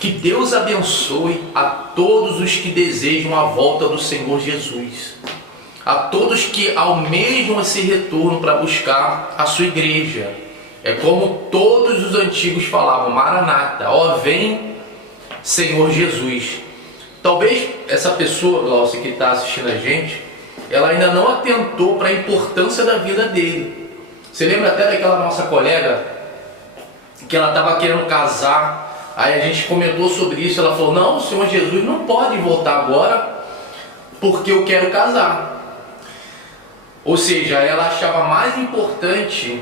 Que Deus abençoe a todos os que desejam a volta do Senhor Jesus, a todos que almejam esse retorno para buscar a sua igreja. É como todos os antigos falavam: Maranata, ó vem Senhor Jesus. Talvez essa pessoa, Glaucia, que está assistindo a gente, ela ainda não atentou para a importância da vida dele. Você lembra até daquela nossa colega que ela estava querendo casar? Aí a gente comentou sobre isso, ela falou: não, o Senhor Jesus não pode voltar agora porque eu quero casar. Ou seja, ela achava mais importante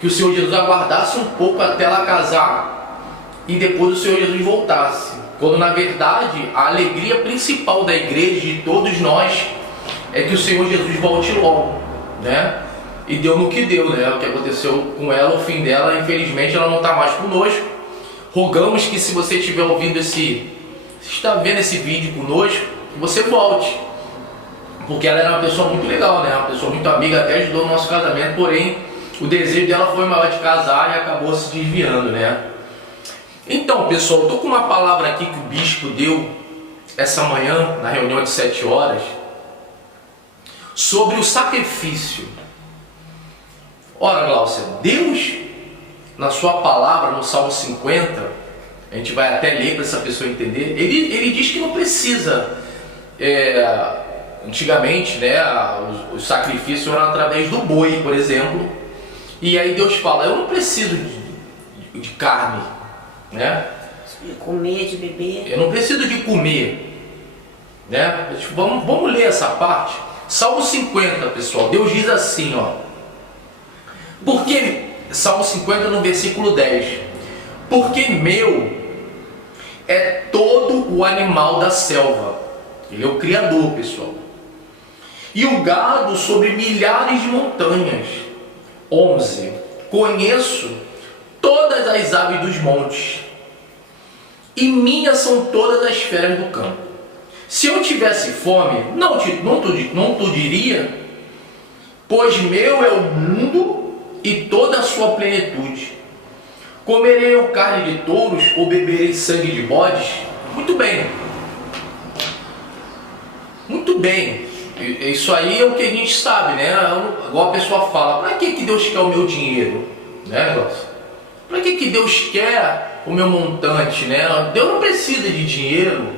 que o Senhor Jesus aguardasse um pouco até ela casar e depois o Senhor Jesus voltasse. Quando na verdade a alegria principal da igreja, de todos nós, é que o Senhor Jesus volte logo, né? E deu no que deu, né? O que aconteceu com ela, o fim dela, infelizmente ela não está mais conosco. Rogamos que, se você estiver ouvindo se está vendo esse vídeo conosco, que você volte, porque ela era uma pessoa muito legal, né? Uma pessoa muito amiga, até ajudou no nosso casamento, porém o desejo dela foi maior de casar e acabou se desviando, né? Então, pessoal, estou com uma palavra aqui que o bispo deu essa manhã na reunião de 7 horas sobre o sacrifício. Ora, Glaucia, Deus, na sua palavra, no Salmo 50, a gente vai até ler para essa pessoa entender, ele diz que não precisa, antigamente, né, os sacrifícios eram através do boi, por exemplo, e aí Deus fala: eu não preciso de carne, né? De comer, de beber. Eu não preciso de comer, né? Vamos ler essa parte. Salmo 50, pessoal, Deus diz assim, ó. Porque, Salmo 50 no versículo 10: porque meu é todo o animal da selva. Ele é o Criador, pessoal. E o gado sobre milhares de montanhas. 11. Conheço todas as aves dos montes, e minhas são todas as feras do campo. Se eu tivesse fome, não te diria, pois meu é o mundo e toda a sua plenitude. Comerei eu carne de touros ou beberei sangue de bodes? Muito bem. Muito bem. Isso aí é o que a gente sabe, né? Igual a pessoa fala: para que Deus quer o meu dinheiro? Né, Glaucia? Para que Deus quer o meu montante, né? Deus não precisa de dinheiro,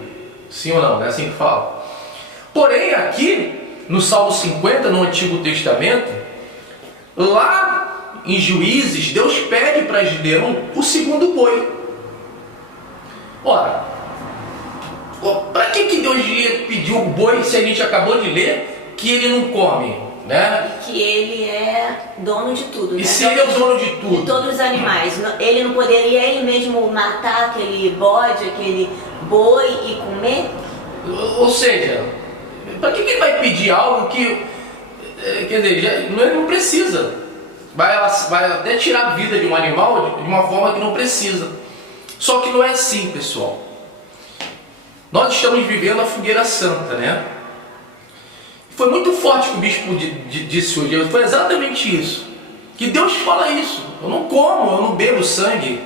sim ou não? Não é assim que fala. Porém, aqui no Salmo 50, no Antigo Testamento, lá em Juízes, Deus pede para Gideão o segundo boi. Ora, para que Deus pediu o boi se a gente acabou de ler que ele não come, né? E que ele é dono de tudo, né? E se ele é o dono de tudo? De todos os animais. Ele não poderia ele mesmo matar aquele bode, aquele boi e comer? Ou seja, para que ele vai pedir algo que, quer dizer, ele não precisa? Vai até tirar a vida de um animal de uma forma que não precisa. Só que não é assim, pessoal. Nós estamos vivendo a fogueira santa, né? Foi muito forte o que o bispo disse hoje. Foi exatamente isso. Que Deus fala isso. Eu não como, eu não bebo sangue.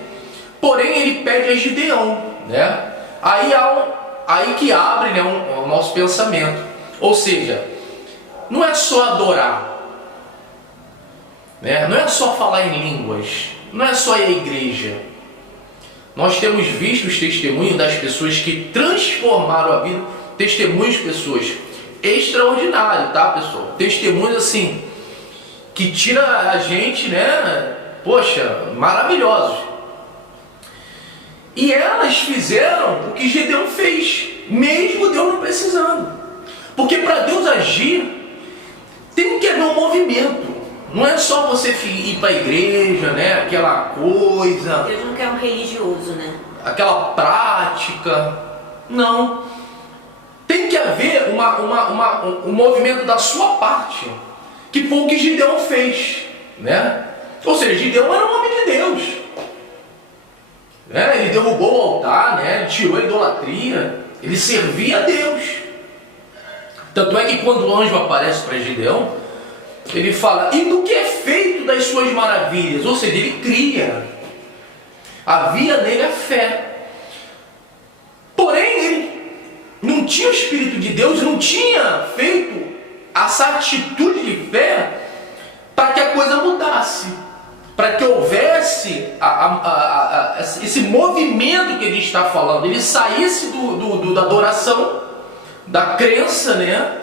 Porém, ele pede a Gideão, né? Aí que abre, né, o nosso pensamento. Ou seja, não é só adorar, né? Não é só falar em línguas, não é só ir à igreja. Nós temos visto os testemunhos das pessoas que transformaram a vida, testemunhos de pessoas extraordinários, tá, pessoal? Testemunhos assim, que tira a gente, né? Poxa, maravilhosos. E elas fizeram o que Gideão fez, mesmo Deus não precisando. Porque para Deus agir, tem que haver um movimento. Não é só você ir para a igreja, né? Aquela coisa. Deus não quer um religioso, né? Aquela prática. Não. Tem que haver um movimento da sua parte. Que foi o que Gideão fez, né? Ou seja, Gideão era um homem de Deus. Né? Ele derrubou o altar, né? Ele tirou a idolatria. Ele servia a Deus. Tanto é que quando o anjo aparece para Gideão, ele fala: e do que é feito das suas maravilhas? Ou seja, ele cria. Havia nele a fé. tinha o Espírito de Deus, não tinha feito essa atitude de fé para que a coisa mudasse, para que houvesse esse movimento que ele está falando, ele saísse da adoração, da crença, né?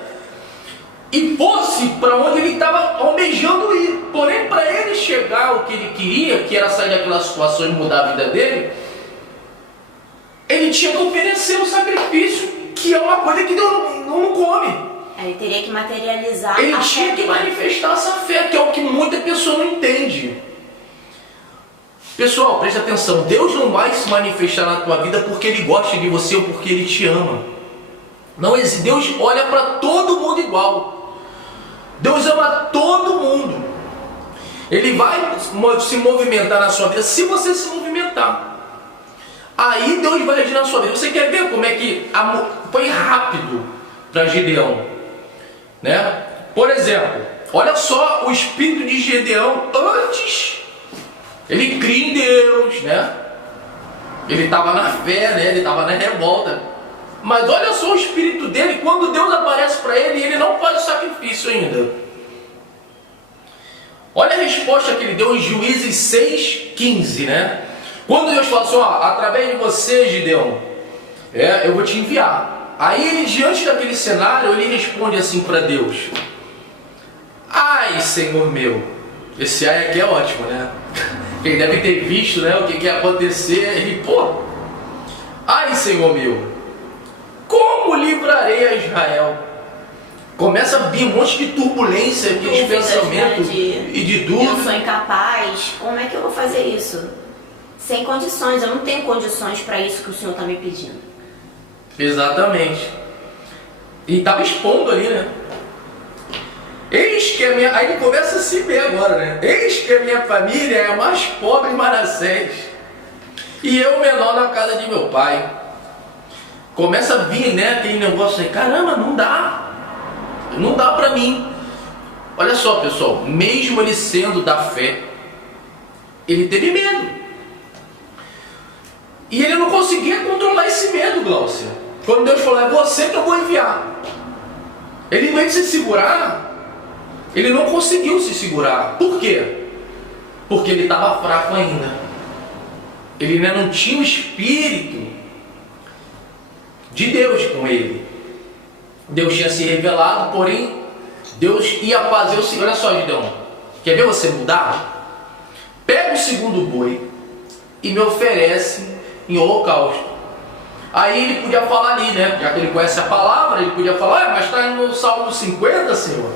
E fosse para onde ele estava almejando ir. Porém, para ele chegar ao que ele queria, que era sair daquela situação e mudar a vida dele, ele tinha que oferecer um sacrifício, que é uma coisa que Deus não come. Ele teria que materializar. Ele tinha que manifestar essa fé, que é o que muita pessoa não entende. Pessoal, preste atenção, Deus não vai se manifestar na tua vida porque Ele gosta de você ou porque Ele te ama. Não, Deus olha para todo mundo igual. Deus ama todo mundo. Ele vai se movimentar na sua vida se você se movimentar. Aí Deus vai agir na sua vida. Você quer ver como é que foi rápido para Gideão, né? Por exemplo, olha só o espírito de Gideão antes. Ele cria em Deus, né? Ele estava na fé, né? Ele estava na revolta. Mas olha só o espírito dele, quando Deus aparece para ele, ele não faz o sacrifício ainda. Olha a resposta que ele deu em Juízes 6:15, né? Quando Deus fala assim, ó, através de você, Gideão, eu vou te enviar. Aí ele, diante daquele cenário, ele responde assim para Deus: ai, Senhor meu. Esse ai aqui é ótimo, né? Quem deve ter visto, né, o que ia acontecer, ele, ai, Senhor meu, como livrarei a Israel? Começa a vir um monte de turbulência, de pensamento e de dúvida. Eu sou incapaz, como é que eu vou fazer isso? Sem condições, eu não tenho condições para isso que o Senhor está me pedindo. Exatamente. E estava expondo ali, né? Eis que a minha... Aí ele começa a se ver agora, né? Eis que a minha família é a mais pobre em Manassés, e eu menor na casa de meu pai. Começa a vir, né, aquele negócio aí, caramba, não dá para mim. Olha só, pessoal, mesmo ele sendo da fé, ele teve medo. E ele não conseguia controlar esse medo, Glaucia. Quando Deus falou, é você que eu vou enviar. Ele, em vez de se segurar, ele não conseguiu se segurar. Por quê? Porque ele estava fraco ainda. Ele ainda não tinha o Espírito de Deus com ele. Deus tinha se revelado, porém Deus ia fazer o seguinte. Olha só, Gideão, quer ver você mudar? Pega o segundo boi e me oferece em holocausto. Aí ele podia falar ali, né? Já que ele conhece a palavra, ele podia falar, mas está no Salmo 50, Senhor,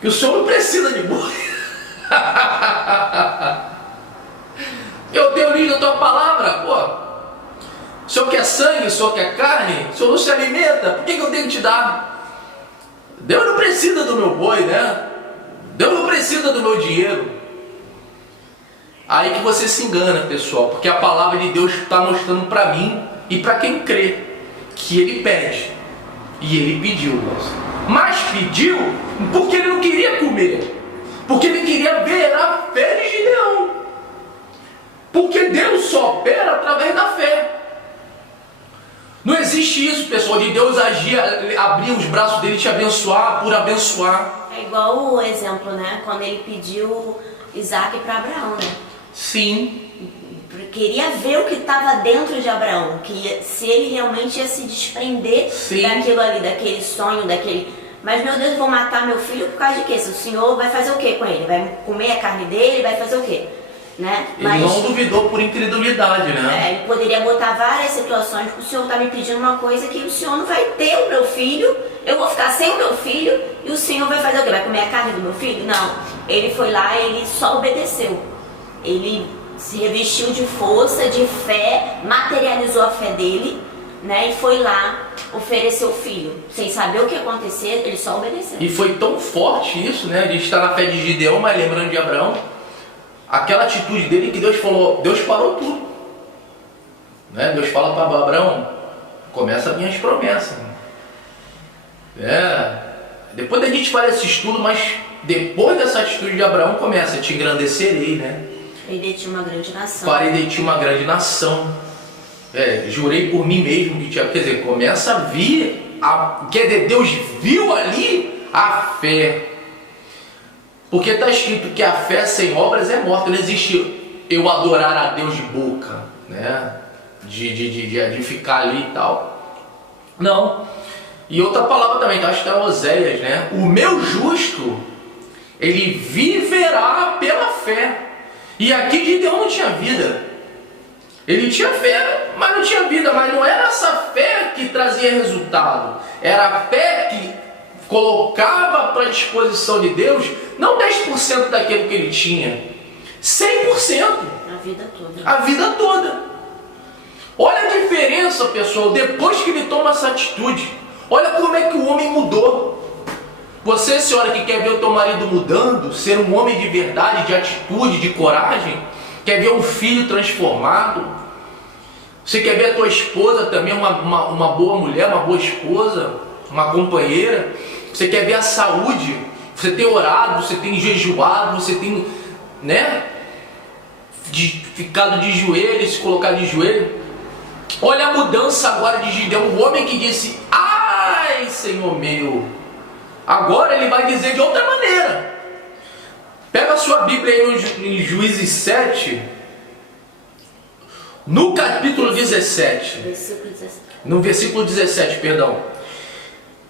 que o Senhor não precisa de boi. Eu tenho lido a tua palavra, pô. O Senhor quer sangue, o Senhor quer carne, o Senhor não se alimenta, por que eu tenho que te dar? Deus não precisa do meu boi, né? Deus não precisa do meu dinheiro. Aí que você se engana, pessoal, porque a palavra de Deus está mostrando para mim e para quem crê que ele pede. E ele pediu, mas pediu porque ele não queria comer, porque ele queria ver a fé de Gideão, porque Deus só opera através da fé. Não existe isso, pessoal, de Deus agir, abrir os braços dele e te abençoar por abençoar. É igual o exemplo, né? Quando ele pediu Isaac para Abraão, né? Sim. Queria ver o que estava dentro de Abraão, que se ele realmente ia se desprender daquilo ali, daquele sonho, daquele... Mas, meu Deus, eu vou matar meu filho por causa de quê? Se o Senhor vai fazer o quê com ele? Vai comer a carne dele? Vai fazer o quê? Né? Ele não duvidou por incredulidade, né? Ele poderia botar várias situações que o Senhor está me pedindo uma coisa que o Senhor não vai ter o meu filho, eu vou ficar sem o meu filho e o Senhor vai fazer o quê? Vai comer a carne do meu filho? Não. Ele foi lá, ele só obedeceu. Ele se revestiu de força, de fé, materializou a fé dele, né? E foi lá, ofereceu o filho. Sem saber o que ia acontecer, ele só obedeceu. E foi tão forte isso, né? De estar na fé de Gideão, mas lembrando de Abraão, aquela atitude dele que Deus falou, Deus parou tudo, né? Deus fala para Abraão, começa as minhas promessas. Depois a gente faz esse estudo, mas depois dessa atitude de Abraão começa, te engrandecerei, né? Farei de ti uma grande nação. Farei de ti uma grande nação. Jurei por mim mesmo que tinha. Quer dizer, começa a vir, quer dizer, Deus viu ali a fé. Porque está escrito que a fé sem obras é morta. Não existe eu adorar a Deus de boca, né? De ficar ali e tal. Não. E outra palavra também, acho que está em Oséias, né? O meu justo, ele viverá pela fé. E aqui Gideão não tinha vida. Ele tinha fé, mas não tinha vida. Mas não era essa fé que trazia resultado. Era a fé que colocava para a disposição de Deus, não 10% daquilo que ele tinha, 100%. A vida toda. A vida toda. Olha a diferença, pessoal, depois que ele toma essa atitude. Olha como é que o homem mudou. Você, senhora, que quer ver o teu marido mudando, ser um homem de verdade, de atitude, de coragem, quer ver um filho transformado, você quer ver a tua esposa também, uma boa mulher, uma boa esposa, uma companheira, você quer ver a saúde, você tem orado, você tem jejuado, você tem, né, ficado de joelho, se colocar de joelho. Olha a mudança agora de Gideão, o homem que disse, ai Senhor meu, agora ele vai dizer de outra maneira. Pega a sua Bíblia aí em Juízes 7, no capítulo 17, no versículo 17, perdão.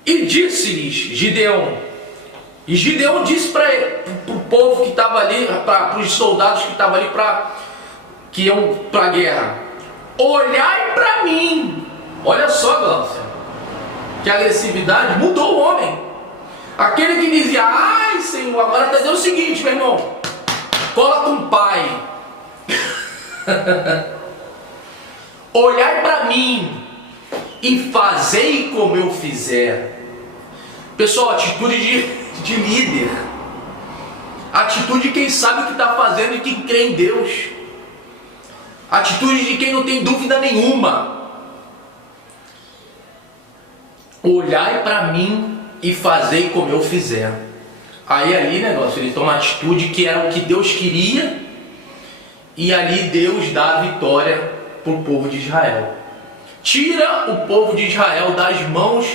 E disse-lhes Gideão, e Gideão disse para o povo que estava ali, para os soldados que estavam ali, que iam para a guerra, olhai para mim. Olha só, Glaucia, que agressividade mudou o homem. Aquele que dizia, ai Senhor, agora está dizendo o seguinte, meu irmão, cola com o pai. Olhai para mim e fazei como eu fizer. Pessoal, atitude de líder, atitude de quem sabe o que está fazendo e quem crê em Deus, atitude de quem não tem dúvida nenhuma. Olhai para mim e fazei como eu fizer. Aí ali, negócio, ele toma atitude que era o que Deus queria, e ali Deus dá a vitória para o povo de Israel. Tira o povo de Israel das mãos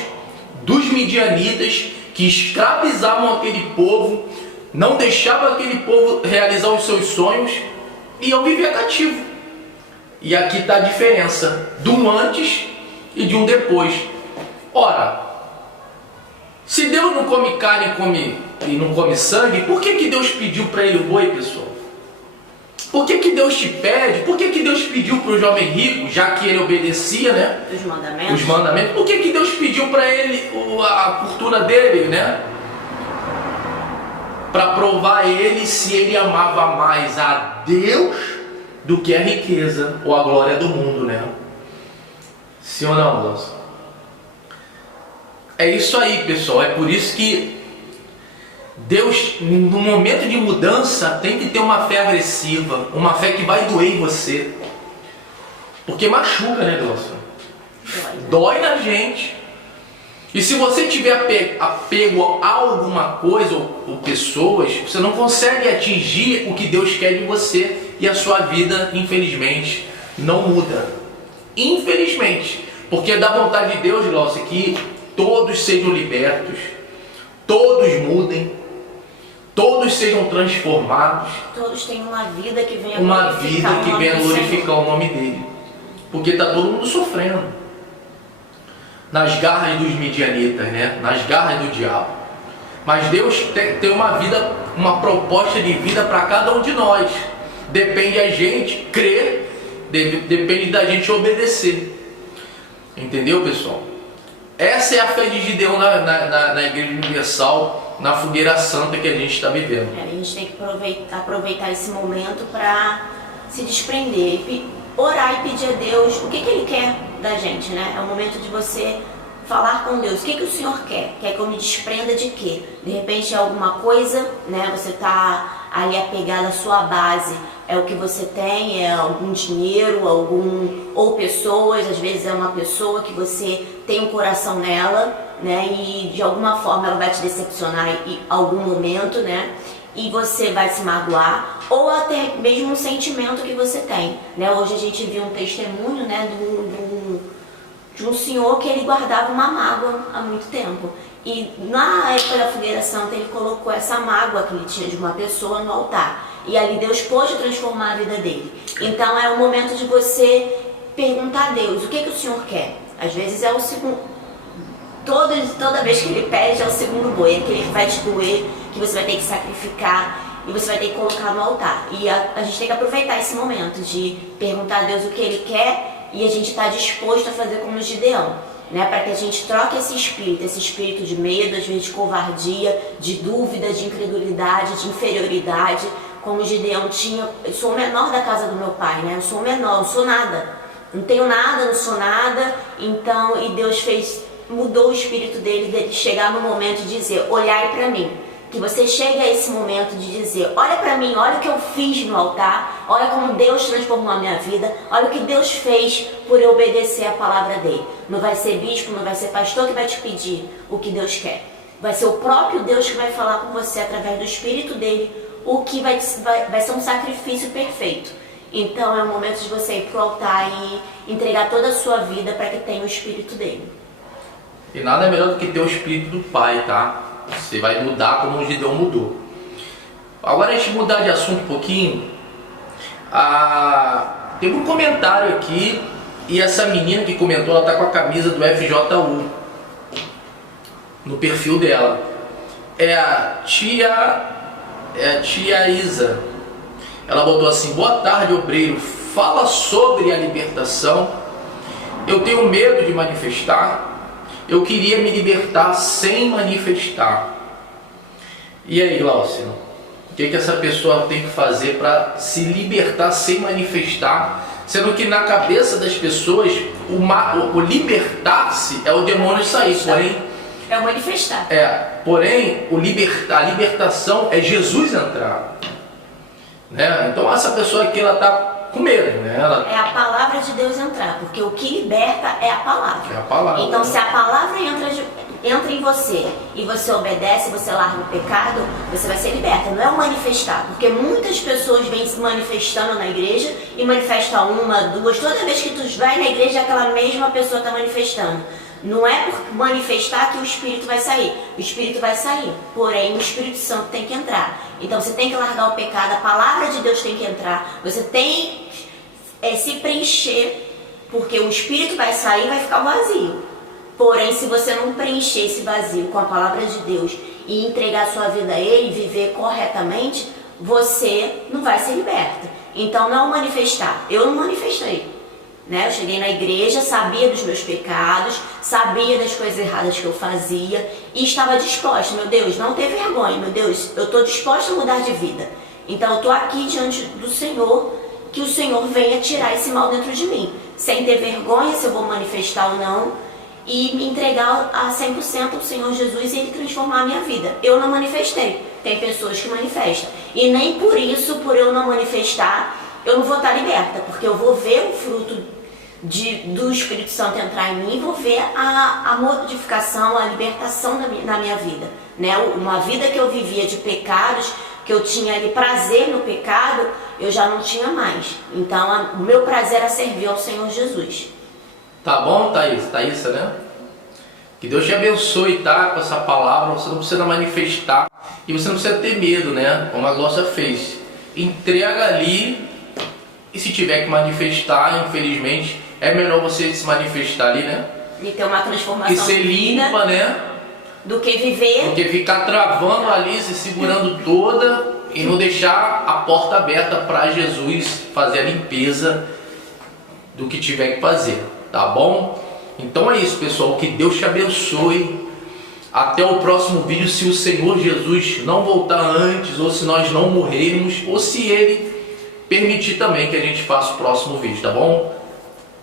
dos midianitas, que escravizavam aquele povo, não deixavam aquele povo realizar os seus sonhos, e iam viver cativo. E aqui está a diferença de um antes e de um depois. Ora, se Deus não come carne e não come sangue, por que Deus pediu para ele o boi, pessoal? Por que Deus te pede? Por que Deus pediu para o jovem rico, já que ele obedecia, né? Os mandamentos. Por que Deus pediu para ele a fortuna dele, né? Para provar ele se ele amava mais a Deus do que a riqueza ou a glória do mundo, né? Sim ou não, Deus? É isso aí, pessoal. É por isso que Deus, no momento de mudança, tem que ter uma fé agressiva, uma fé que vai doer em você, porque machuca, né, Deus? Dói na gente. E se você tiver apego a alguma coisa ou pessoas, você não consegue atingir o que Deus quer de você, e a sua vida, infelizmente, não muda. Infelizmente, porque é da vontade de Deus, Glaucia, que todos sejam libertos, todos mudem, todos sejam transformados, todos tenham uma vida que venha glorificar o nome dele, porque está todo mundo sofrendo nas garras dos midianitas, né? Nas garras do diabo. Mas Deus tem uma vida, uma proposta de vida para cada um de nós. Depende a gente crer, depende da gente obedecer. Entendeu, pessoal? Essa é a fé de Gideão na Igreja Universal, na fogueira santa que a gente está vivendo. A gente tem que aproveitar esse momento para se desprender, orar e pedir a Deus o que Ele quer da gente, né? É o momento de você falar com Deus. O que o Senhor quer? Quer que eu me desprenda de quê? De repente é alguma coisa, né? Você está ali apegado à sua base. É o que você tem, é algum dinheiro, ou pessoas, às vezes é uma pessoa que você tem um coração nela, né? E de alguma forma ela vai te decepcionar em algum momento, né? e você vai se magoar, ou até mesmo um sentimento que você tem, né? Hoje a gente viu um testemunho, né, de um senhor que ele guardava uma mágoa há muito tempo. E na época da fogueira santa ele colocou essa mágoa que ele tinha de uma pessoa no altar. E ali Deus pôde transformar a vida dele. Então é o momento de você perguntar a Deus, o que o Senhor quer? Às vezes é o segundo... Toda vez que ele pede é o segundo boi, aquele que vai te doer, que você vai ter que sacrificar e você vai ter que colocar no altar. E a gente tem que aproveitar esse momento de perguntar a Deus o que ele quer e a gente está disposto a fazer como Gideão, né? Para que a gente troque esse espírito de medo, às vezes de covardia, de dúvida, de incredulidade, de inferioridade, como Gideão tinha. Eu sou o menor da casa do meu pai, né? Eu sou o menor, não sou nada, não tenho nada, não sou nada. Então, e Deus mudou o espírito dele chegar no momento de dizer, olhai para mim. Que você chegue a esse momento de dizer, olha para mim, olha o que eu fiz no altar, olha como Deus transformou a minha vida, olha o que Deus fez por eu obedecer a palavra dele. Não vai ser bispo, não vai ser pastor que vai te pedir o que Deus quer. Vai ser o próprio Deus que vai falar com você através do espírito dele, o que vai ser um sacrifício perfeito. Então é o momento de você ir pro altar e entregar toda a sua vida para que tenha o espírito dele. E nada melhor do que ter o espírito do Pai, tá? Você vai mudar como o Gideão mudou. Agora a gente mudar de assunto um pouquinho. Tem um comentário aqui e essa menina que comentou, ela tá com a camisa do FJU no perfil dela. É a tia Isa. Ela botou assim: boa tarde, obreiro. Fala sobre a libertação. Eu tenho medo de manifestar. Eu queria me libertar sem manifestar. E aí, Glaucio? O que essa pessoa tem que fazer para se libertar sem manifestar? Sendo que na cabeça das pessoas, o libertar-se é o demônio sair, porém... É o manifestar. Porém, a libertação é Jesus entrar. Né? Então essa pessoa aqui, ela está com medo, né? É a palavra de Deus entrar, porque o que liberta é a palavra. É a palavra. Então, se a palavra entra em você e você obedece, você larga o pecado, você vai ser liberta. Não é o manifestar, porque muitas pessoas vêm se manifestando na igreja e manifesta uma, duas. Toda vez que tu vai na igreja, aquela mesma pessoa está manifestando. Não é por manifestar que o Espírito vai sair. O Espírito vai sair, porém o Espírito Santo tem que entrar. Então você tem que largar o pecado, a palavra de Deus tem que entrar. Você tem se preencher, porque o Espírito vai sair e vai ficar vazio. Porém, se você não preencher esse vazio com a palavra de Deus e entregar a sua vida a Ele, viver corretamente, você não vai ser liberta. Então não manifestar. Eu não manifestei. Né? Eu cheguei na igreja, sabia dos meus pecados, sabia das coisas erradas que eu fazia e estava disposta. Meu Deus, não ter vergonha, meu Deus, eu estou disposta a mudar de vida. Então eu estou aqui diante do Senhor, que o Senhor venha tirar esse mal dentro de mim, sem ter vergonha se eu vou manifestar ou não, e me entregar a 100% ao Senhor Jesus e Ele transformar a minha vida. Eu não manifestei, tem pessoas que manifestam, e nem por isso, por eu não manifestar, eu não vou estar liberta, porque eu vou ver o fruto do Espírito Santo entrar em mim, vou ver a modificação, a libertação na minha vida, né? Uma vida que eu vivia de pecados, que eu tinha ali prazer no pecado, eu já não tinha mais. Então o meu prazer era servir ao Senhor Jesus. Tá bom, Thaísa, né? Que Deus te abençoe, tá? Com essa palavra, você não precisa manifestar e você não precisa ter medo, né? Como a Glócia fez. Entrega ali, e se tiver que manifestar, infelizmente, é melhor você se manifestar ali, né? E ter uma transformação. Que ser limpa, né? Do que viver. Do que ficar travando ali, se segurando toda e não deixar a porta aberta para Jesus fazer a limpeza do que tiver que fazer, tá bom? Então é isso, pessoal. Que Deus te abençoe. Até o próximo vídeo, se o Senhor Jesus não voltar antes, ou se nós não morrermos, ou se Ele permitir também que a gente faça o próximo vídeo, tá bom?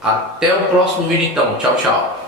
Até o próximo vídeo então. Tchau, tchau.